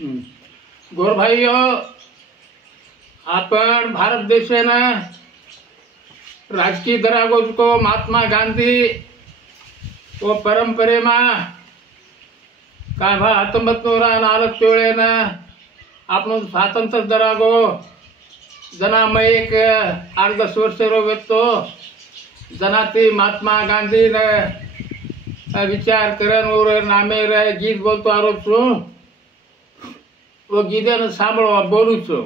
गोर भाइयों, आपण भारत देश है ना राजकीय दरागोज को महात्मा गांधी वो परंपरे में का भा 1947 ना आपण स्वातंत्र्य दरागो जना मैं एक 8-10 वर्ष व्यक्तो जना ती महात्मा गांधी ने विचार करन और नामे रहे गीत बोलतो आरो छू वो गीते ने सांभळवा बोलू छू।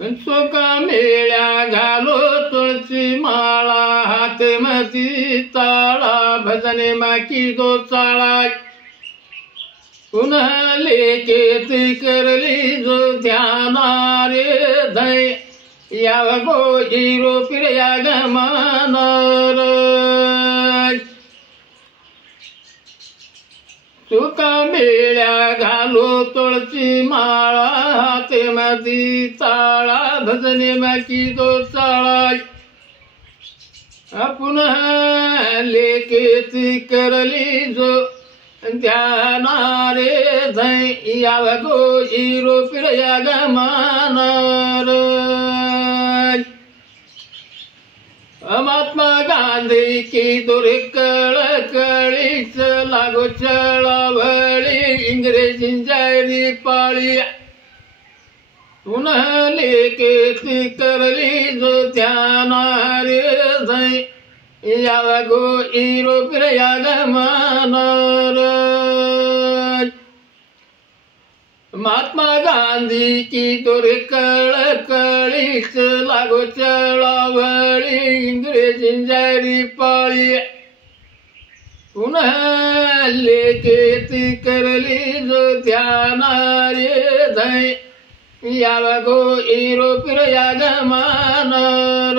पंचोका मेळ्या घालो तुळशी माळा हाते मती ताळा भजने माकी दो चाळा पुन्हा लेके करली जो ध्याना रे धय याव गोजीरो पिरया गमानर तुका मेळ्या घालो तुळशी माळा हाते मती ताळा भजने माकी दो चाळा पुन्हा लेके करली जो ध्याना रे धय याव गोजीरो पिरया गमानर महात्मा गांधी की दुर्कळ कळीच लागो चळवळी इंग्रजींची पाळी पुन्हा लेके ती करली जो ध्याना रे धय याव गोजीरो पिरया गमानर महात्मा गांधी की दुर्कळ कळीच लागो चळवळी इंग्रजींची पाळी पुन्हा लेके ती करली जो ध्याना रे धय याव गोजीरो पिरया गमानर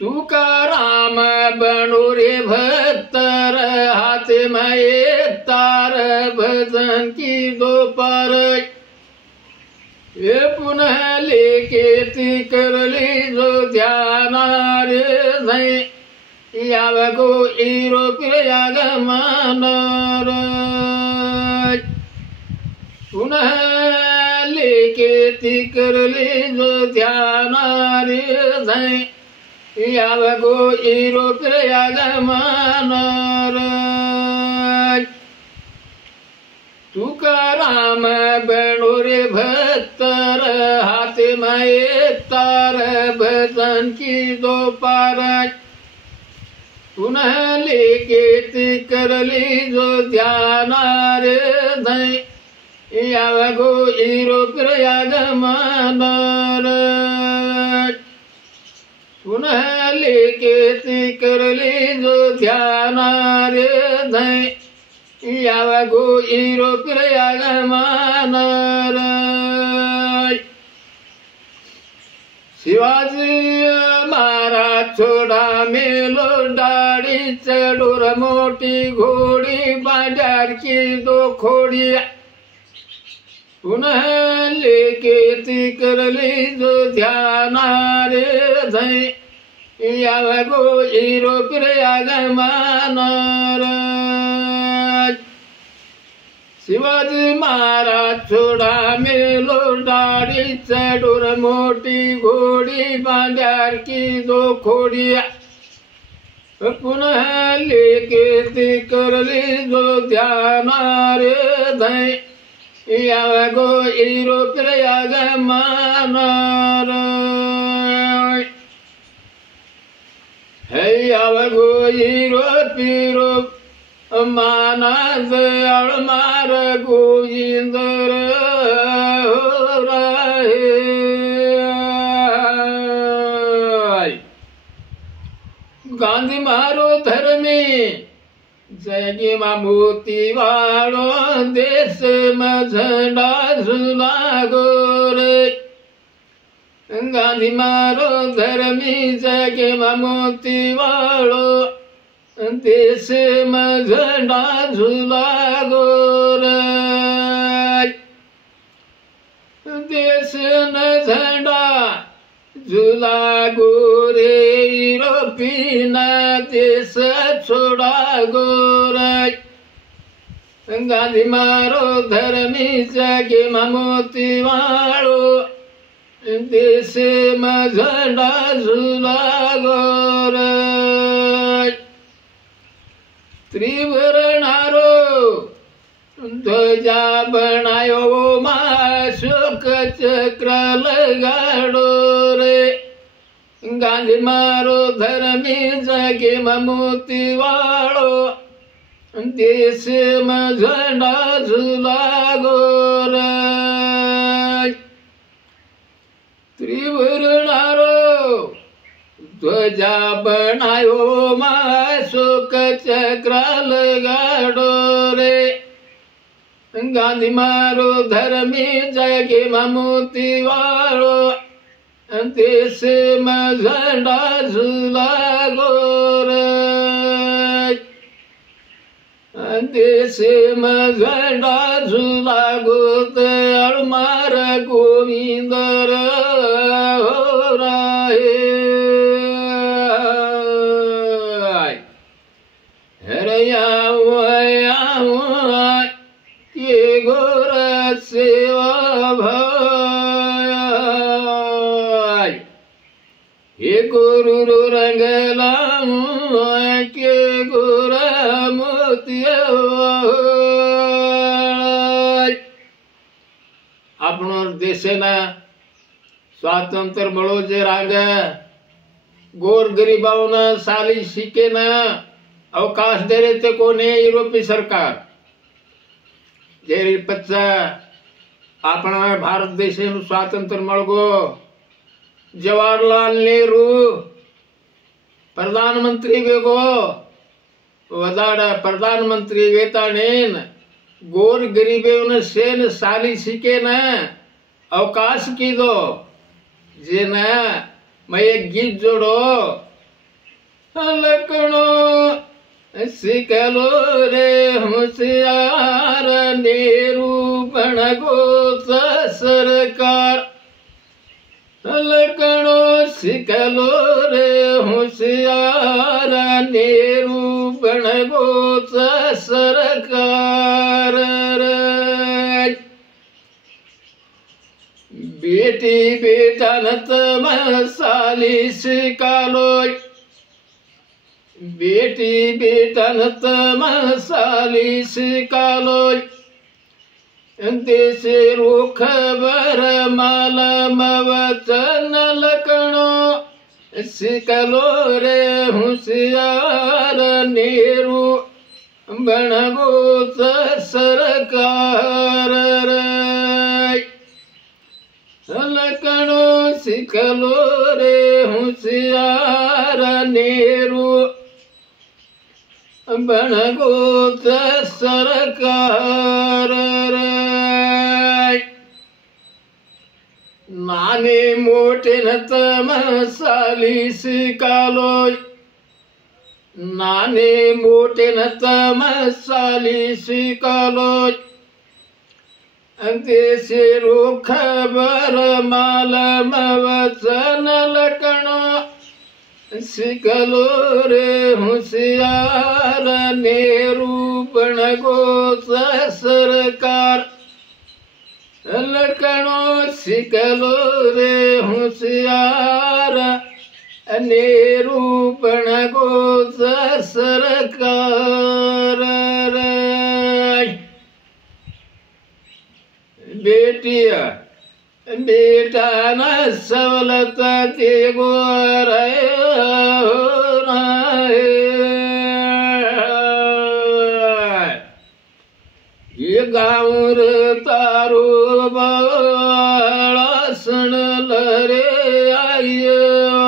तुकाराम बनो रे भक्तर हाथे में तार भजन की दो पार ये पुनः लेके ती करली जो ध्याना रे धय याव गोजीरो पिरया गमानर पुन्हा लेके ती करली जो ध्याना रे धय याव गोजीरो पिरया गमानर तुकाराम बनो रे भक्तर हाथे में तार भजन की दो पार पुनः लेके ती करली जो ध्याना रे धय याव गोजीरो पिरया गमानर पुनः लेके ती करली जो ध्याना रे धय याव गोजीरो पिरया गमानर शिवाजी महाराज छोड़ा मेलो डाड़ी चढ़ोर मोटी घोड़ी बाजार की दो खोड़िया पुनः लेके ती करली जो ध्याना रे धय याव गोजीरो पिरया गमानर शिवाजी महाराज छोड़ा मेलो डाड़ी चढ़ोर मोटी घोड़ी बाजार की दो खोड़िया पुनः लेके ती करली जो ध्याना रे धय याव गोजीरो पिरया गमानर है याव गोजीरो पिरो मानस अळमार गोविंदर गांधी मारो धर्मी जगी मा मोती वाळो देश में झंडा झुलागो रे गांधी मारो धर्मी जगी मा मोती वाळो देश में झंडा झुलागो रे देश न झंडा झुलागो रे यूरोपीना देश छोड़ा गो रे गांधी मारो धर्मी जागे मोती वाळो देश में झंडा झुलागो रे त्रिवर्णारो ध्वजा बनायो माशोक चक्र लगाडो रे गांधी मारो धर्मी जागे मोती वाळो देश में झंडा झुलागो रे त्रिवर्णारो ध्वजा बनायो माशोक चक्र लगाडो रे गांधी मारो धर्मी जागे मोती वाळो देश में झंडा झुलागो रे देश में झंडा झुलागो दयाळ मार गोविंद के गोर सेवा भाई हे गुरु रंगला के गोर मोतिया આપણો દેશના સ્વાતંત્ર્ય મળો જે રાગ गोर गरीबाओना साली शिकेना अवकाश दे रहे थे कोने यूरोपीय सरकार जेरी पच्चा अपना भारत देश में स्वातंत्र मळगो जवाहरलाल नेहरू प्रधानमंत्री वेगो वदाड़ा प्रधानमंत्री वेतानेन गोर गरीबे सेन साली सीखे न अवकाश की दो जे न मैं एक गीत जोड़ो लकड़ो सिकलो रे होशियार नेहरू बनगो सरकार लकड़ो सिकलो रे होशियार नेहरू बनगो सरकार बेटी बेटा न साली सिकालो बेटी बेटा न साली सिकालो देश रुख बर माल मवचन लकड़ो सिकलो रे होशियार नेहरू बनगो सरकार लकड़ो सिकलो रे होशियार नेहरू बनगो सरकार नाने मोटे न साली सिकालो नाने मोटे न साली सिकालो देश रुख बर माल मवचन लकड़ो सिकलो रे होशियार नेहरू बनगो सरकार लकड़ो सिकलो रे होशियार नेहरू बनगो सरकार बेटिया बेटा न सवलत के गोर ये गाँव रे तारो बाला सुन लरे आइयो